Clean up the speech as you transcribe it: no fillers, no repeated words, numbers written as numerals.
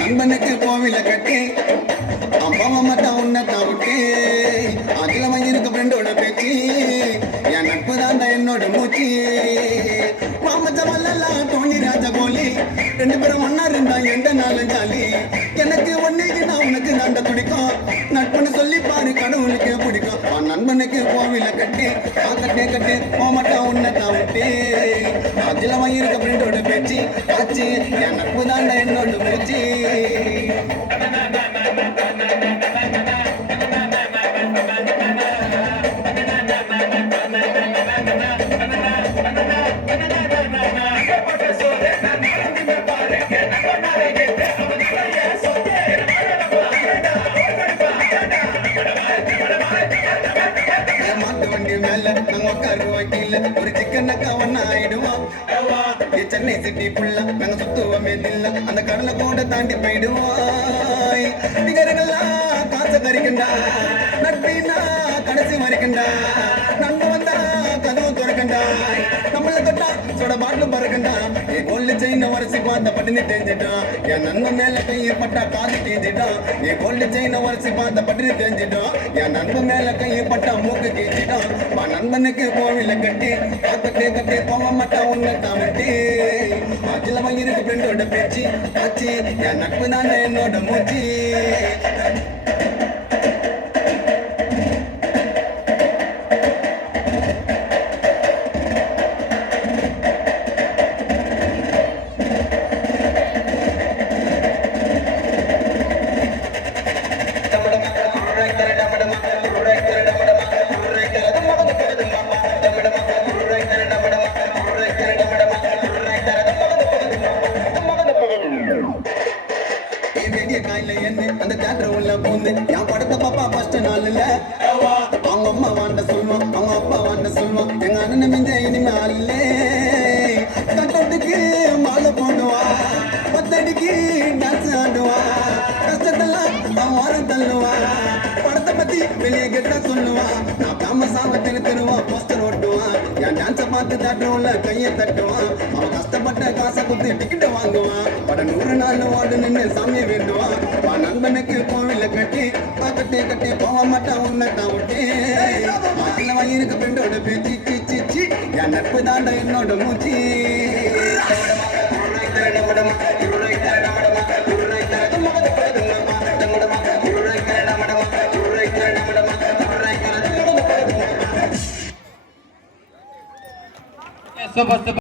நண்பனுக்கு கோவில கட்டி அம்மாவை மட்டும் உன்னை தவிட்டு அதுல வாங்கியிருக்க ஃப்ரெண்டோட பேச்சு என் நட்பு தான் என்னோட மூச்சு மாமச்சவல்லாம் தோணி ராஜா கோலி ரெண்டு பேரும் ஒன்னா இருந்தா எந்த நாளும் ஜாலி எனக்கு ஒன்னைக்கு நான் உனக்கு நாண்ட துடிக்கும் நட்புன்னு சொல்லி பாரு கடவுளுக்கு பிடிக்கும் நண்பனுக்கு கோவில கட்டி கட்டே போமாட்டா உன்னை தவிட்டு அதுல வாங்கியிருக்க ஃப்ரெண்டோட பேச்சு ஆச்சு என் நட்பு தான் என்னோட மூச்சு ஒரு சிக்கனக்கா ஒன்னா ஆயிடுவோம் சென்னை சிட்டி ஃபுல்லா நாங்க சுத்துவோமே தில்ல அந்த கடலை கூட தாண்டி போயிடுவோம் நிகரெல்லாம் காசை கறிக்கண்டா நட்பினா கடைசி மறிக்கண்டா நண்பன் வந்தா கதவு துறக்கண்டா நம்மள தொட்டா சொட பாட்டில் பறக்கண்டா என் கோல்டு செயின வரிசை பார்த்த பட்டினி தெரிஞ்சிட்டான் என் நண்பன் மேல கையை பட்டா காது தேஞ்சிட்டான் என் கோல்டு செயின வரிசை பார்த்த பட்டினி தெரிஞ்சிட்டான் என் நண்பன் மேல கையை பட்டா மூக்கு கேஞ்சிட்டான் நண்பனுக்கு கோவில கட்டி கட்டே போக மாட்டா உன்னை தாமட்டி அதுல வாங்கியிருக்கு ஃப்ரெண்டோட பேச்சு ஆச்சு என் நட்பு தான் என்னோட மூச்சு அந்த தியேட்டர் உள்ள பூந்து என் படத்தை பாப்பா ஃபர்ஸ்ட் நாள்ல அவங்க அம்மா வாண்ட சொல்லுவோம் அவங்க அப்பா வாண்ட சொல்லுவோம் எங்க அண்ணன் மிஞ்ச இனிமே அல்லே கட்டத்துக்கு மாலை போடுவா பத்தடிக்கு டான்ஸ் ஆடுவா கஷ்டத்தெல்லாம் அவன் வாரம் தள்ளுவா படத்தை பத்தி வெளியே கெட்ட சொல்லுவான் நான் காமசாமத்துக்கு தருவான் போஸ்டர் ஓட்டுவான் என் டான்ஸை பார்த்து தியேட்டர் உள்ள கையை தட்டுவான் அவன் கஷ்டப்பட்ட காசை கொடுத்து டிக்கெட்டை வாங்குவான் பட 100 நாள் ஓடு நின்று சாமியை வேண்டுவான் நண்பனுக்கு கோவில கட்டி கட்டே போக மாட்டான் உன்னை தான் விட்டு அதில் வாங்கியிருக்க ஃப்ரெண்டோட பேச்சு சிச்சி என் நட்பு தாண்டா என்னோட மூச்சு Super